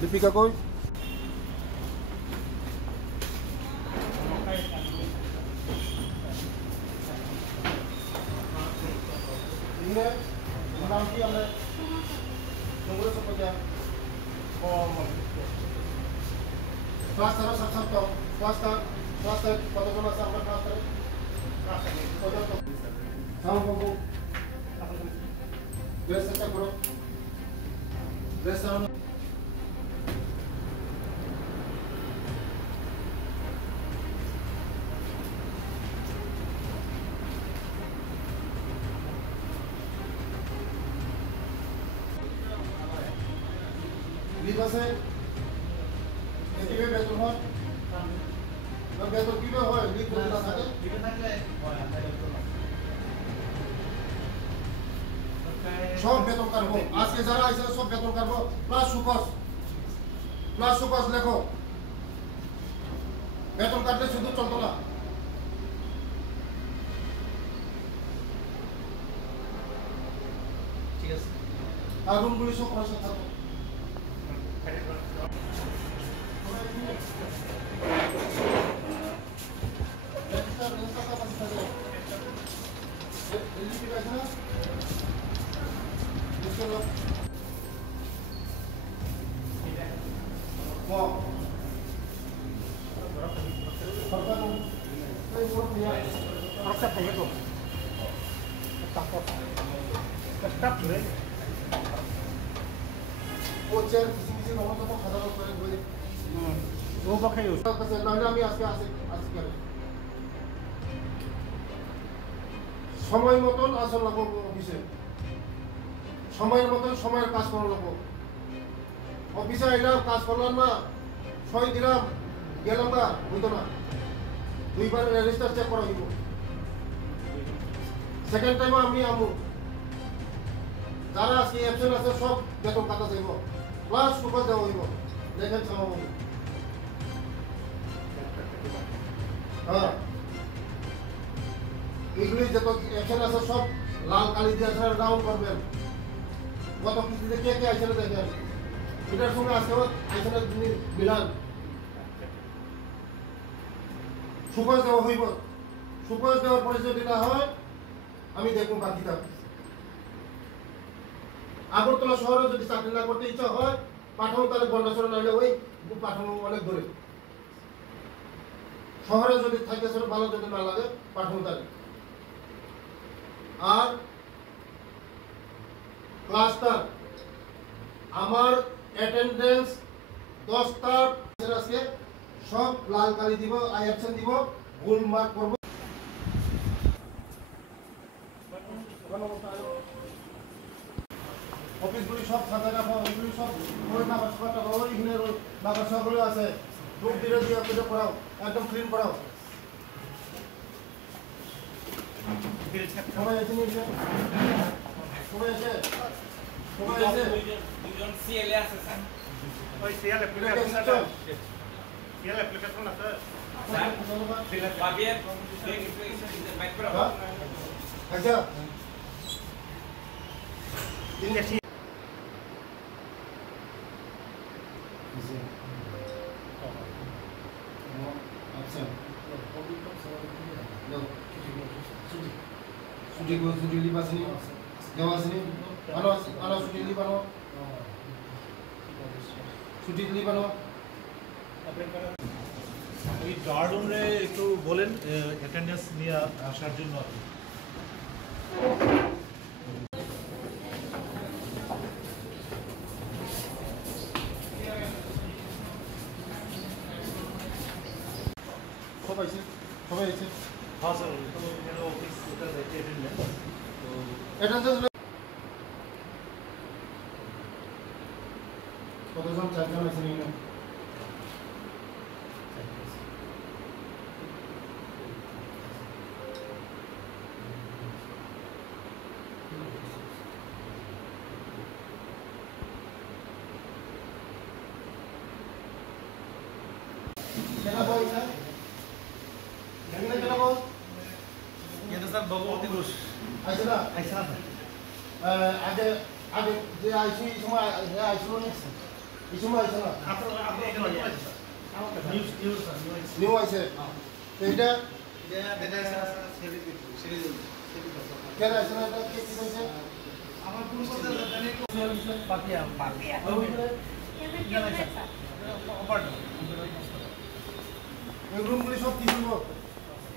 दीपिका कोई नाम की हमने नंबर सब क्या क्लास करो सब तो क्लास पता चला सब क्लास करें हाँ बाबू ड्रेस अच्छा करो ड्रेस बस है कितने बेतन हो ना बेतन कितने हो लीक बोलना था सब बेतन करबो आज के जरा ऐसे सब बेतन करबो प्लस सुकस देखो बेतन काटले শুধু চলতো না ঠিক আছে আর রুমগুলি সব পরিষ্কার থাকো समय मतन आसन लगो ऑफिसे समय मतन समय काज करा लगो ऑफिसे आइला काज करलाम ना सही दिलाम गेलाम ना হইতো না দুইবার রেজিস্টার চেক করা হইব সেকেন্ড টাইম আমি আমু যারা আজকে অ্যাবসেন্ট আছে সব বেতন কাটা যাইব প্লাস সুপার দেওয়া হইব দেখেন সামাবো হ্যাঁ এগুলি যত অ্যাকশন আছে সব লাল কালি দিয়ে আপনারা ডাউন করবেন গত কিস্তিতে কে কে আইসেন দেখেন এটার সঙ্গে আজকেও আইসেনের মিলান সুপার দেওয়া হইব সুপার দেওয়ার পরে যদি না হয় আমি দেখুন বাকিটা আগরতলা শহরে যদি চাকরি না করতে ইচ্ছা হয় পাঠানো তাহলে গন্ডাছড়া নাইলে ওই পাঠানো অনেক দূরে শহরে যদি থাকে সেটা ভালো যদি না লাগে পাঠানো তাহলে আর ক্লাসটা আমার অ্যাটেন্ডেন্স 10টা আজকে সব লাল কালি দিব আই অ্যাকশন দিব গোল মার্ক করব অফিসগুলি সব সাজা রাখো ওইগুলি সব ওই নাম্বারটা ওই হিনের নাম্বার সবগুলো আছে গ্রুপ দিয়ে দিয়ে করে পড়াও একদম ক্লিন পড়াও সবাই এসে নিয়েছে সবাই এসে দুজন সিএলএ আছে স্যার ওই সিএল অ্যাপ্লিকেশন আছে সিএল অ্যাপ্লিকেশন আছে স্যার বাবিয়ে অ্যাপ্লিকেশন ইজ বাইক করা আচ্ছা English Sudah libat sini, Jawa sini, ano sudah libat no, sudah libat no. এই গার্ডন রে একটু বলেন অ্যাটেন্ডেন্স নিয়ে আসার জন্য সবাই আছে হ্যাঁ স্যার এখানে অফিস কোথায় যাইতে অ্যাটেন্ডেন্স তো অ্যাটেন্ডেন্স কতজন চারজন আছে নিয়ে Kenapa ini? Yang ini kenapa? পুরুষ আইছে না আইসা না আগে আগে যে আইছি এই সময় আইছিল না এই সময় আইছে না আপনি এখানে আইসা নিউজ নিউ আইছে তো এটা কেন আইছে না এটা কি কইছে আমার পুরুষ পাপিয়া পাপিয়া এই রুমগুলি সব কি হইব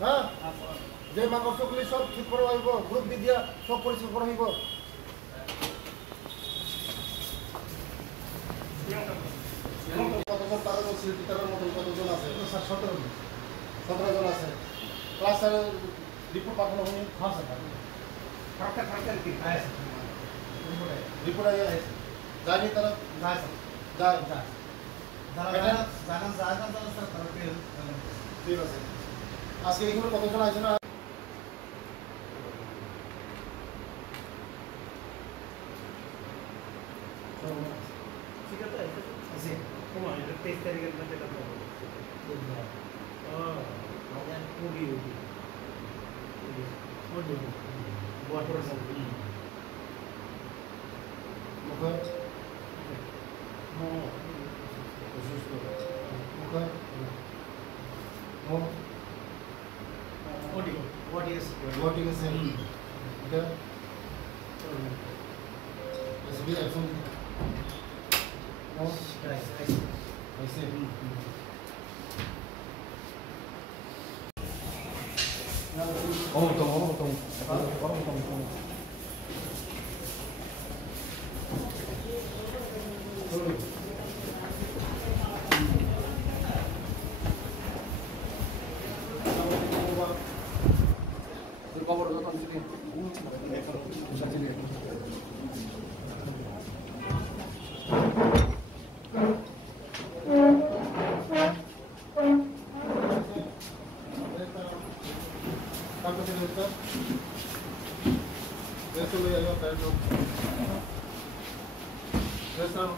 হ্যাঁ যে মাকড়গুলি সব ঠিক করা হইব গ্রুপ দিয়া সব পরিষ্কার করা হইব কতজন তারা শিল্পী তারার মতন কতজন আছে 17 জন আছে ক্লাস রিপোর্ট পাঠানো হয়নি রিপোর্ট আইয়া জানি তারা যায় ঠিক আছে আজকে এগুলো কতজন আছে না ঠিক আছে আছে তোমার এটা 23 তারিখের মধ্যে কথা বলবো What is okay? Let's be absent. No? I see. Restaurant.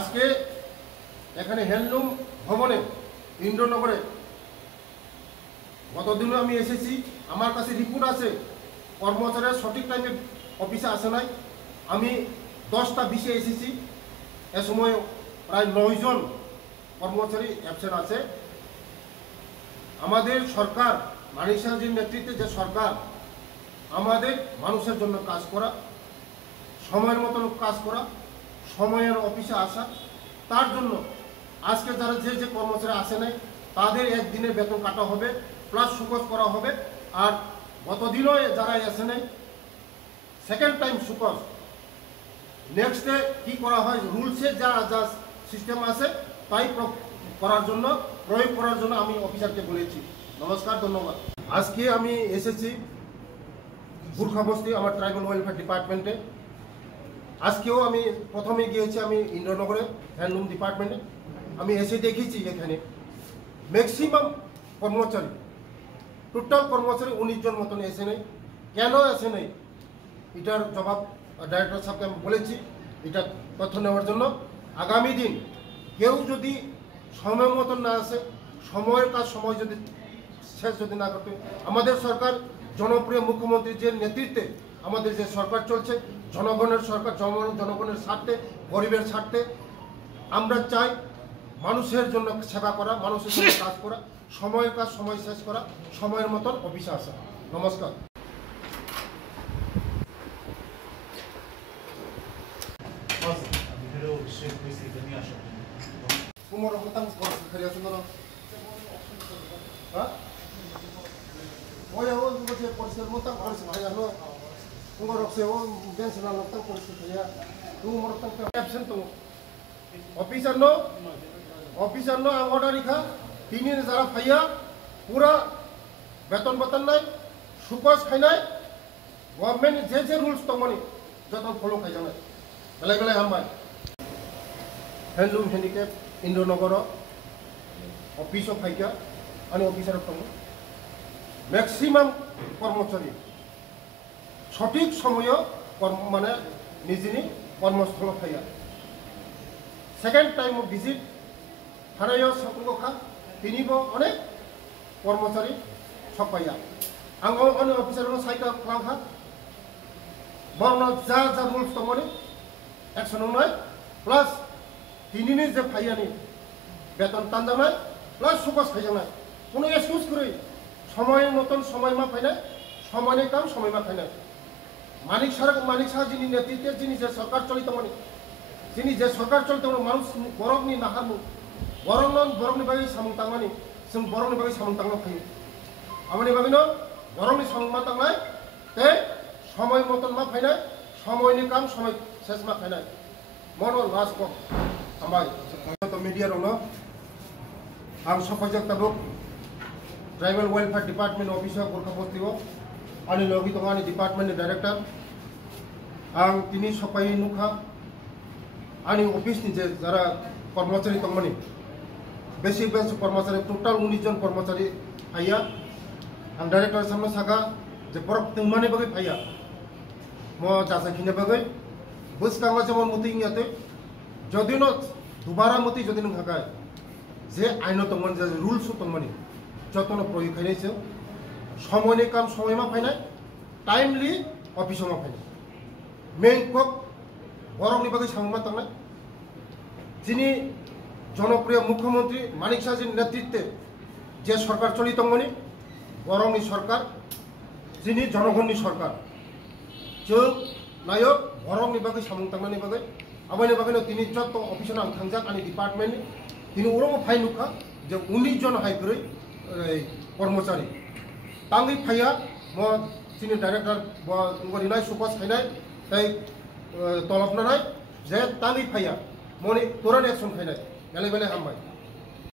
আজকে এখানে হ্যান্ডলুম ভবনে ইন্দ্রনগরে গতদিনও আমি এসেছি আমার কাছে রিপোর্ট আছে কর্মচারীরা সঠিক টাইমে অফিসে আসে নাই আমি 10টা 20-এ এসেছি এ সময় প্রায় 9 জন কর্মচারী অ্যাবসেন্ট আছে আমাদের সরকার মানিক সাহাজির নেতৃত্বে যে সরকার আমাদের মানুষের জন্য কাজ করা সময়ের মতন কাজ করা সময়ের অফিসে আসা তার জন্য আজকে যারা যে কর্মচারী আসে নাই তাদের একদিনের বেতন কাটা হবে প্লাস সুকজ করা হবে আর গতদিনও যারা আসে নাই সেকেন্ড টাইম সুকজ নেক্সট ডে কী করা হয় রুলসে যা যা সিস্টেম আছে তাই করার জন্য প্রয়োগ করার জন্য আমি অফিসারকে বলেছি নমস্কার ধন্যবাদ আজকে আমি এসেছি বুরখাবস্তি আমার ট্রাইবাল ওয়েলফেয়ার ডিপার্টমেন্টে আজকেও আমি প্রথমে গিয়েছি আমি ইন্দ্রনগরে হ্যান্ডলুম ডিপার্টমেন্টে আমি এসে দেখেছি এখানে ম্যাক্সিমাম কর্মচারী টোটাল কর্মচারী 19 জন মতন এসে নেই কেন এসে নেই এটার জবাব ডাইরেক্টর সাহেবকে আমি বলেছি এটা তথ্য নেওয়ার জন্য আগামী দিন কেউ যদি সময় মতন না আসে সময়ের কাজ সময় যদি শেষ যদি না করতে আমাদের সরকার জনপ্রিয় মুখ্যমন্ত্রীর যে নেতৃত্বে আমাদের যে সরকার চলছে জনগণের সরকার জনগণের স্বার্থে গরিবের স্বার্থে আমরা চাই মানুষের জন্য সেবা করা মানুষের জন্য কাজ করা সময়ের কাজ সময় শেষ করা, সময়ের মতন অফিসে আসা। নমস্কার। ভিতরেও বিশেষ পরিস্থিতি নিয়ে আসা কুমার হতাং খালি আছেন না? হ্যাঁ ওই ও বলছে পরিষ্কার মতন পরিষ্কার খালি আনো কুমার রক্সে ও বেঞ্চনা মতন পরিষ্কার খালি কুমার মতন অ্যাবসেন্ট তো অফিসার নো আং অর্ডার রিখা তিনি যারা ফাইয়া পুরা বেতন নাই সুপাস খাইনাय गवर्नमेंट जे रुल्स दंमोन जत फलो खाइजानाय बेलाय बेलाय हामबाय हैंडलूम हेन्डिकेप इंद्रनगर ऑफिस फाइका आनी ऑफिसर दं मैक्सिमाम कर्मचारी सठिक समय माने निजिनि कर्मस्थल फाइया सेकेंड टाइम विजिट थानायाव सकुंगखा तिनिबो अनेक कर्मचारी सफाइया आंगो अने ऑफिसर साइका खालामखा बरनो जा रुल्स दंमोन एक्शन होनाय प्लस तिनिनि जे फाइयानि बेतन तानजानाय प्लस सुपास खाइजानाय कोनो एक्सक्यूज करै समय मतन समय मा फाइनाय समयनि काम समय मा फाइनाय मानिक साहा जिनि नेतृत्वे जिनि जे सरकार चलितमोन जिनि जे सरकार चलितमोन मानुस बरकनि नाहारमु बरकनि बागै सामुं तांनानै जों बरकनि बागै सामुं तांना फाइयो आमानि बागैनो बरकनि सामुं मा तांनाय ते समय मतन मा फाइनाय समयनि काम समय शेष मा फाइनाय मनो लास्ट कम हामबाय तो मीडिया रनो आं सफायजक ताबुक tribal welfare department officer Gorkha बस्तियाव आंनि लोगि दं आंनि डिपार्टमेंटनि डाइरेक्टर आं तिनि सफाय नुखा आंनि ऑफिसनि जे जारा कर्मचारी दंमोन बेसिक बेंच कर्मचारी टोटाल 19 जन कर्मचारी फाइया आं डाइरेक्टर सामने सागा जे बरक तंमानि बागै फाइया म जाजाखिनि बागै बुसकांगा जेमन मति याते जदिनो दुबारा मति जदिनो हागाय जे आइन दंमोन जे रुल्स दंमोन जतन प्रयोग खाइनायसो समयनि काम समय मा फाइनाय टाइमलि ऑफिस मा फाइनाय मेन कक बरकनि बागै सामुमा तांनाय जिनि जनप्रिय मुख्यमंत्री मानिक साहानि नेतृत्वे जे सरकार चलितमोन बरकनि सरकार जिनि जनगणनि सरकार जों नायो बरकनि बागै सामुं तांनायनि बागै आबायनि बागैनो तिनि जत ऑफिसर आं थांजाक आंनि डिपार्टमेंट तिनि उरम फाइन नुखा जे 19 जन हाइग्रै कर्मचारी तांगै फाइया म तिनि डाइरेक्टर गरिनाय सुपास खाइनाय ताइ तलबनाय जे तांगै फाइया मनि तुरंत एक्शन खाइनाय बेले बेले हामबाय।